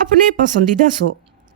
अपने पसंदीदा show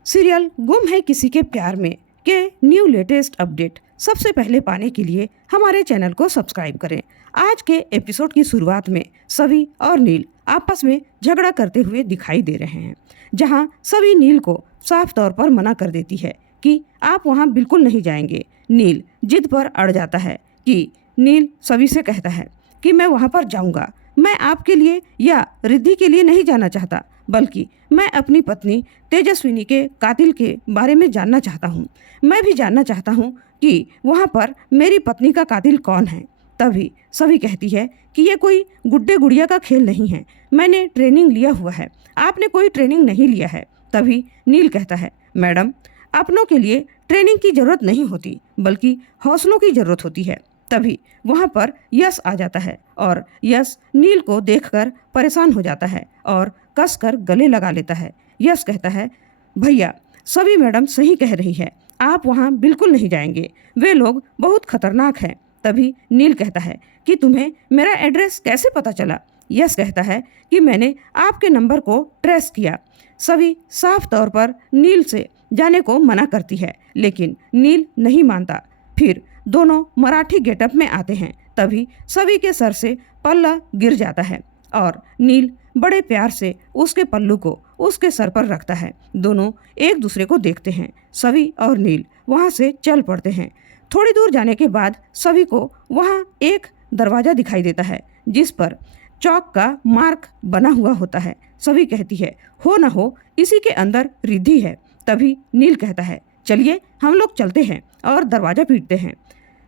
serial गुम है किसी के प्यार में के न्यू लेटेस्ट अपडेट सबसे पहले पाने के लिए हमारे चैनल को सब्सक्राइब करें। आज के एपिसोड की शुरुआत में सवी और नील आपस में झगड़ा करते हुए दिखाई दे रहे हैं, जहां सवी नील को साफ तौर पर मना कर देती है कि आप वहां बिल्कुल नहीं जाएंगे। नील जिद पर अड़ जाता है कि नील सवी से कहता है कि मैं वहां पर जाऊंगा, मैं आपके लिए या रिद्धि के लिए नहीं जाना चाहता, बल्कि मैं अपनी पत्नी तेजस्विनी के कातिल के बारे में जानना चाहता हूँ। मैं भी जानना चाहता हूँ कि वहाँ पर मेरी पत्नी का कातिल कौन है। तभी सभी कहती है कि ये कोई गुड्डे गुड़िया का खेल नहीं है, मैंने ट्रेनिंग लिया हुआ है, आपने कोई ट्रेनिंग नहीं लिया है। तभी नील कहता है, मैडम अपनों के लिए ट्रेनिंग की जरूरत नहीं होती, बल्कि हौसलों की जरूरत होती है। तभी वहाँ पर यश आ जाता है और यश नील को देखकर परेशान हो जाता है और कसकर गले लगा लेता है। यश कहता है, भैया सभी मैडम सही कह रही है, आप वहाँ बिल्कुल नहीं जाएंगे, वे लोग बहुत खतरनाक हैं। तभी नील कहता है कि तुम्हें मेरा एड्रेस कैसे पता चला। यश कहता है कि मैंने आपके नंबर को ट्रेस किया। सभी साफ तौर पर नील से जाने को मना करती है, लेकिन नील नहीं मानता। फिर दोनों मराठी गेटअप में आते हैं। तभी सभी के सर से पल्ला गिर जाता है और नील बड़े प्यार से उसके पल्लू को उसके सर पर रखता है। दोनों एक दूसरे को देखते हैं। सभी और नील वहाँ से चल पड़ते हैं। थोड़ी दूर जाने के बाद सभी को वहाँ एक दरवाज़ा दिखाई देता है, जिस पर चौक का मार्क बना हुआ होता है। सभी कहती है, हो न हो इसी के अंदर रिद्धि है। तभी नील कहता है, चलिए हम लोग चलते हैं और दरवाज़ा पीटते हैं।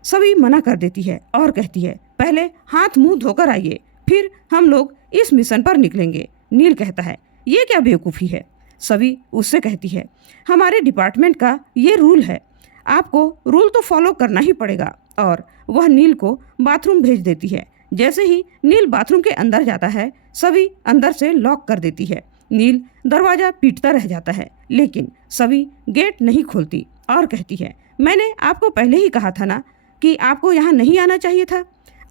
सभी मना कर देती है और कहती है, पहले हाथ मुंह धोकर आइए, फिर हम लोग इस मिशन पर निकलेंगे। नील कहता है, ये क्या बेवकूफ़ी है। सभी उससे कहती है, हमारे डिपार्टमेंट का ये रूल है, आपको रूल तो फॉलो करना ही पड़ेगा। और वह नील को बाथरूम भेज देती है। जैसे ही नील बाथरूम के अंदर जाता है, सभी अंदर से लॉक कर देती है। नील दरवाज़ा पीटता रह जाता है, लेकिन सभी गेट नहीं खोलती और कहती है, मैंने आपको पहले ही कहा था ना कि आपको यहाँ नहीं आना चाहिए था।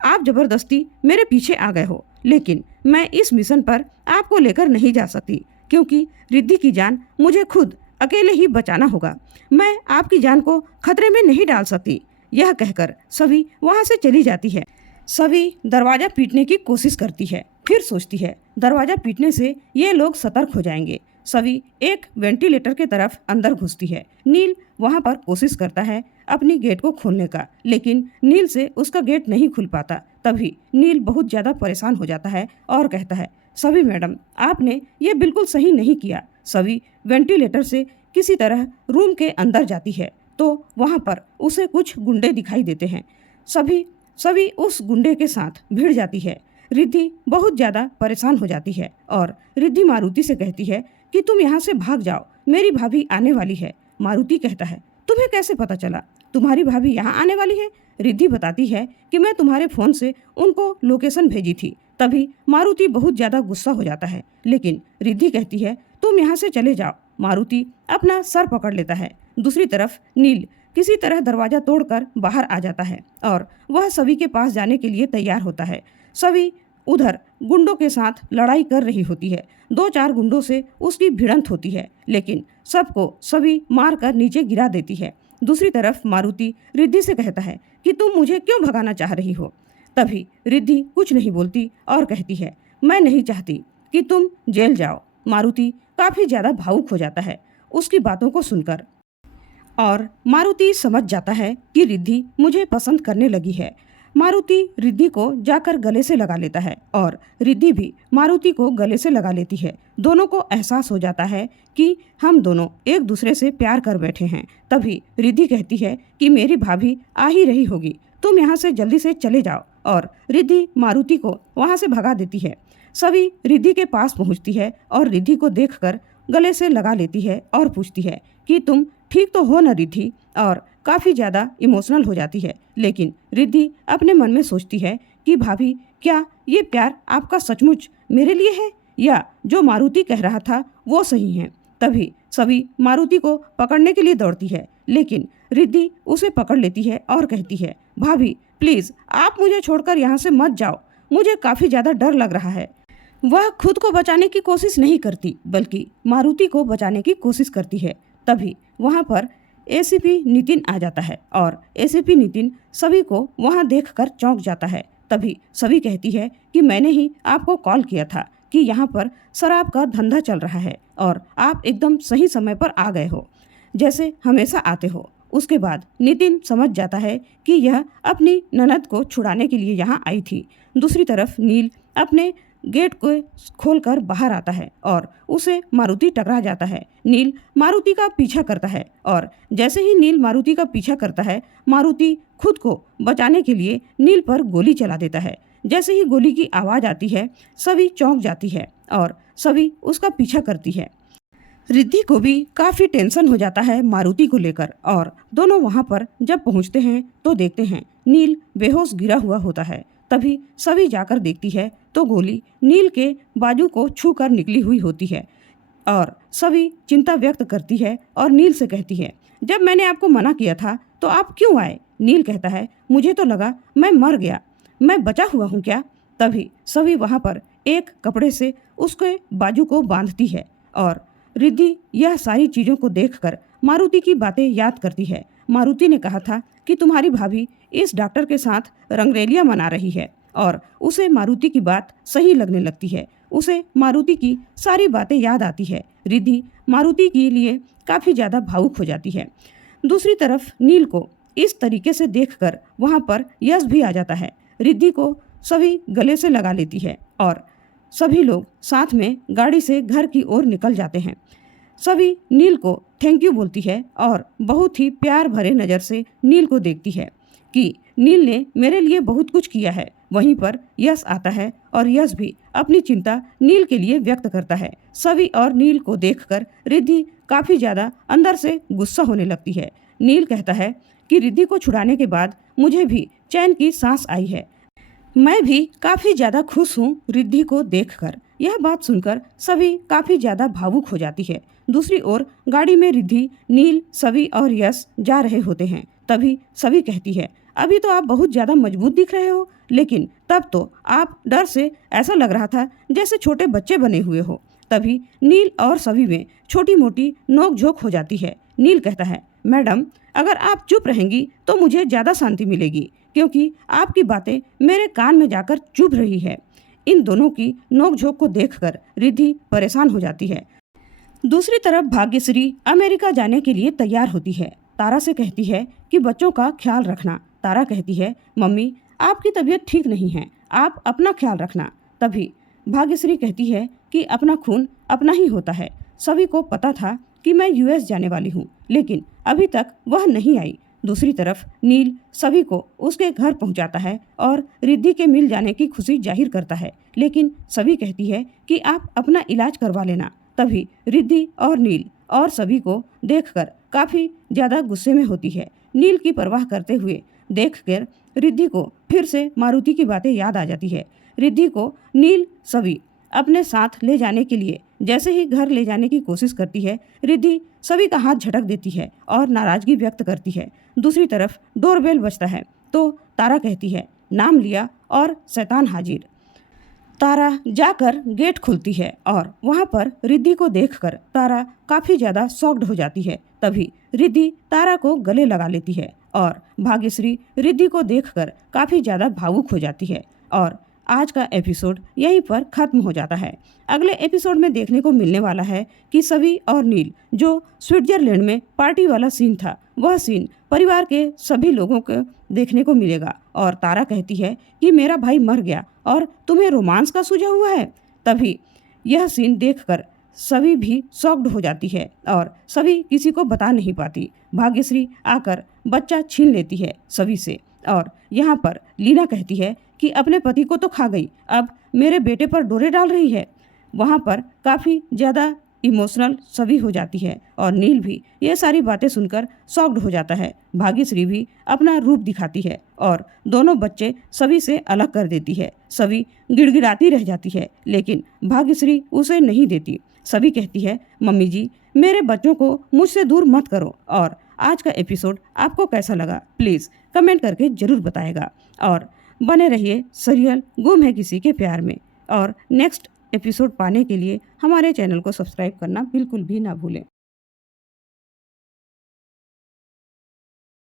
आप जबरदस्ती मेरे पीछे आ गए हो, लेकिन मैं इस मिशन पर आपको लेकर नहीं जा सकती, क्योंकि रिद्धि की जान मुझे खुद अकेले ही बचाना होगा। मैं आपकी जान को खतरे में नहीं डाल सकती। यह कहकर सभी वहाँ से चली जाती है। सभी दरवाज़ा पीटने की कोशिश करती है, फिर सोचती है दरवाज़ा पीटने से ये लोग सतर्क हो जाएंगे। सभी एक वेंटिलेटर के तरफ अंदर घुसती है। नील वहाँ पर कोशिश करता है अपनी गेट को खोलने का, लेकिन नील से उसका गेट नहीं खुल पाता। तभी नील बहुत ज़्यादा परेशान हो जाता है और कहता है, सभी मैडम आपने ये बिल्कुल सही नहीं किया। सभी वेंटिलेटर से किसी तरह रूम के अंदर जाती है तो वहाँ पर उसे कुछ गुंडे दिखाई देते हैं। सभी उस गुंडे के साथ भिड़ जाती है। रिद्धि बहुत ज़्यादा परेशान हो जाती है और रिद्धि मारुति से कहती है कि तुम यहाँ से भाग जाओ, मेरी भाभी आने वाली है। मारुति कहता है, तुम्हें कैसे पता चला तुम्हारी भाभी यहाँ आने वाली है। रिद्धि बताती है कि मैं तुम्हारे फ़ोन से उनको लोकेशन भेजी थी। तभी मारुति बहुत ज़्यादा गुस्सा हो जाता है, लेकिन रिद्धि कहती है, तुम यहाँ से चले जाओ। मारुति अपना सर पकड़ लेता है। दूसरी तरफ नील किसी तरह दरवाज़ा तोड़कर बाहर आ जाता है और वह सभी के पास जाने के लिए तैयार होता है। सभी उधर गुंडों के साथ लड़ाई कर रही होती है। 2-4 गुंडों से उसकी भिड़ंत होती है, लेकिन सबको सभी मार कर नीचे गिरा देती है। दूसरी तरफ मारुति रिद्धि से कहता है कि तुम मुझे क्यों भगाना चाह रही हो। तभी रिद्धि कुछ नहीं बोलती और कहती है, मैं नहीं चाहती कि तुम जेल जाओ। मारुति काफ़ी ज़्यादा भावुक हो जाता है उसकी बातों को सुनकर, और मारुति समझ जाता है कि रिद्धि मुझे पसंद करने लगी है। मारुति रिद्धि को जाकर गले से लगा लेता है और रिद्धि भी मारुति को गले से लगा लेती है। दोनों को एहसास हो जाता है कि हम दोनों एक दूसरे से प्यार कर बैठे हैं। तभी रिद्धि कहती है कि मेरी भाभी आ ही रही होगी, तुम यहाँ से जल्दी से चले जाओ। और रिद्धि मारुति को वहाँ से भगा देती है। सभी रिद्धि के पास पहुँचती है और रिद्धि को देखकर गले से लगा लेती है और पूछती है कि तुम ठीक तो हो न रिद्धि, और काफ़ी ज़्यादा इमोशनल हो जाती है। लेकिन रिद्धि अपने मन में सोचती है कि भाभी क्या ये प्यार आपका सचमुच मेरे लिए है, या जो मारुति कह रहा था वो सही है। तभी सभी मारुति को पकड़ने के लिए दौड़ती है, लेकिन रिद्धि उसे पकड़ लेती है और कहती है, भाभी प्लीज़ आप मुझे छोड़कर यहाँ से मत जाओ, मुझे काफ़ी ज़्यादा डर लग रहा है। वह खुद को बचाने की कोशिश नहीं करती बल्कि मारुति को बचाने की कोशिश करती है। तभी वहाँ पर एसीपी नितिन आ जाता है और एसीपी नितिन सभी को वहाँ देखकर चौंक जाता है। तभी सभी कहती है कि मैंने ही आपको कॉल किया था कि यहाँ पर शराब का धंधा चल रहा है और आप एकदम सही समय पर आ गए हो, जैसे हमेशा आते हो। उसके बाद नितिन समझ जाता है कि यह अपनी ननद को छुड़ाने के लिए यहाँ आई थी। दूसरी तरफ नील अपने गेट को खोलकर बाहर आता है और उसे मारुति टकरा जाता है। नील मारुति का पीछा करता है और जैसे ही नील मारुति का पीछा करता है, मारुति खुद को बचाने के लिए नील पर गोली चला देता है। जैसे ही गोली की आवाज़ आती है, सभी चौंक जाती है और सभी उसका पीछा करती है। रिद्धि को भी काफ़ी टेंशन हो जाता है मारुति को लेकर और दोनों वहाँ पर जब पहुँचते हैं तो देखते हैं नील बेहोश गिरा हुआ होता है। तभी सभी जाकर देखती है तो गोली नील के बाजू को छू कर निकली हुई होती है और सभी चिंता व्यक्त करती है और नील से कहती है, जब मैंने आपको मना किया था तो आप क्यों आए? नील कहता है, मुझे तो लगा मैं मर गया, मैं बचा हुआ हूँ क्या? तभी सभी वहाँ पर एक कपड़े से उसके बाजू को बांधती है और रिद्धि यह सारी चीज़ों को देखकर मारुति की बातें याद करती है। मारुति ने कहा था कि तुम्हारी भाभी इस डॉक्टर के साथ रंगरेलियां मना रही है और उसे मारुति की बात सही लगने लगती है। उसे मारुति की सारी बातें याद आती है। रिद्धि मारुति के लिए काफ़ी ज़्यादा भावुक हो जाती है। दूसरी तरफ नील को इस तरीके से देखकर वहाँ पर यश भी आ जाता है। रिद्धि को सभी गले से लगा लेती है और सभी लोग साथ में गाड़ी से घर की ओर निकल जाते हैं। सभी नील को थैंक यू बोलती है और बहुत ही प्यार भरे नज़र से नील को देखती है कि नील ने मेरे लिए बहुत कुछ किया है। वहीं पर यश आता है और यश भी अपनी चिंता नील के लिए व्यक्त करता है। सभी और नील को देखकर रिद्धि काफ़ी ज़्यादा अंदर से गुस्सा होने लगती है। नील कहता है कि रिद्धि को छुड़ाने के बाद मुझे भी चैन की सांस आई है, मैं भी काफ़ी ज़्यादा खुश हूँ रिद्धि को देखकर। यह बात सुनकर सभी काफ़ी ज़्यादा भावुक हो जाती है। दूसरी ओर गाड़ी में रिद्धि, नील, सभी और यश जा रहे होते हैं। तभी सभी कहती है, अभी तो आप बहुत ज़्यादा मजबूत दिख रहे हो, लेकिन तब तो आप डर से ऐसा लग रहा था जैसे छोटे बच्चे बने हुए हो। तभी नील और सभी में छोटी मोटी नोक झोंक हो जाती है। नील कहता है, मैडम अगर आप चुप रहेंगी तो मुझे ज़्यादा शांति मिलेगी, क्योंकि आपकी बातें मेरे कान में जाकर चुभ रही है। इन दोनों की नोकझोंक को देखकर रिद्धि परेशान हो जाती है। दूसरी तरफ भाग्यश्री अमेरिका जाने के लिए तैयार होती है। तारा से कहती है कि बच्चों का ख्याल रखना। तारा कहती है, मम्मी आपकी तबीयत ठीक नहीं है, आप अपना ख्याल रखना। तभी भाग्यश्री कहती है कि अपना खून अपना ही होता है। सभी को पता था कि मैं यूएस जाने वाली हूँ, लेकिन अभी तक वह नहीं आई। दूसरी तरफ नील सभी को उसके घर पहुंचाता है और रिद्धि के मिल जाने की खुशी जाहिर करता है, लेकिन सभी कहती है कि आप अपना इलाज करवा लेना। तभी रिद्धि और नील और सभी को देखकर काफ़ी ज़्यादा गुस्से में होती है। नील की परवाह करते हुए देखकर रिद्धि को फिर से मारुति की बातें याद आ जाती है। रिद्धि को नील सभी अपने साथ ले जाने के लिए जैसे ही घर ले जाने की कोशिश करती है, रिद्धि सभी का हाथ झटक देती है और नाराज़गी व्यक्त करती है। दूसरी तरफ डोरबेल बजता है तो तारा कहती है, नाम लिया और शैतान हाजिर। तारा जाकर गेट खुलती है और वहाँ पर रिद्धि को देखकर तारा काफ़ी ज़्यादा शॉक्ड हो जाती है। तभी रिद्धि तारा को गले लगा लेती है और भाग्यश्री रिद्धि को देखकर काफ़ी ज़्यादा भावुक हो जाती है। और आज का एपिसोड यहीं पर ख़त्म हो जाता है। अगले एपिसोड में देखने को मिलने वाला है कि सभी और नील जो स्विट्जरलैंड में पार्टी वाला सीन था, वह सीन परिवार के सभी लोगों को देखने को मिलेगा। और तारा कहती है कि मेरा भाई मर गया और तुम्हें रोमांस का सूझा हुआ है। तभी यह सीन देखकर सभी भी शॉक्ड हो जाती है और सभी किसी को बता नहीं पाती। भाग्यश्री आकर बच्चा छीन लेती है सभी से और यहाँ पर लीना कहती है कि अपने पति को तो खा गई, अब मेरे बेटे पर डोरे डाल रही है। वहाँ पर काफ़ी ज़्यादा इमोशनल सभी हो जाती है और नील भी ये सारी बातें सुनकर शॉक्ड हो जाता है। भाग्यश्री भी अपना रूप दिखाती है और दोनों बच्चे सभी से अलग कर देती है। सभी गिड़गिड़ाती रह जाती है, लेकिन भाग्यश्री उसे नहीं देती। सभी कहती है, मम्मी जी मेरे बच्चों को मुझसे दूर मत करो। और आज का एपिसोड आपको कैसा लगा प्लीज़ कमेंट करके ज़रूर बताएगा और बने रहिए सीरियल गुम है किसी के प्यार में। और नेक्स्ट एपिसोड पाने के लिए हमारे चैनल को सब्सक्राइब करना बिल्कुल भी ना भूलें।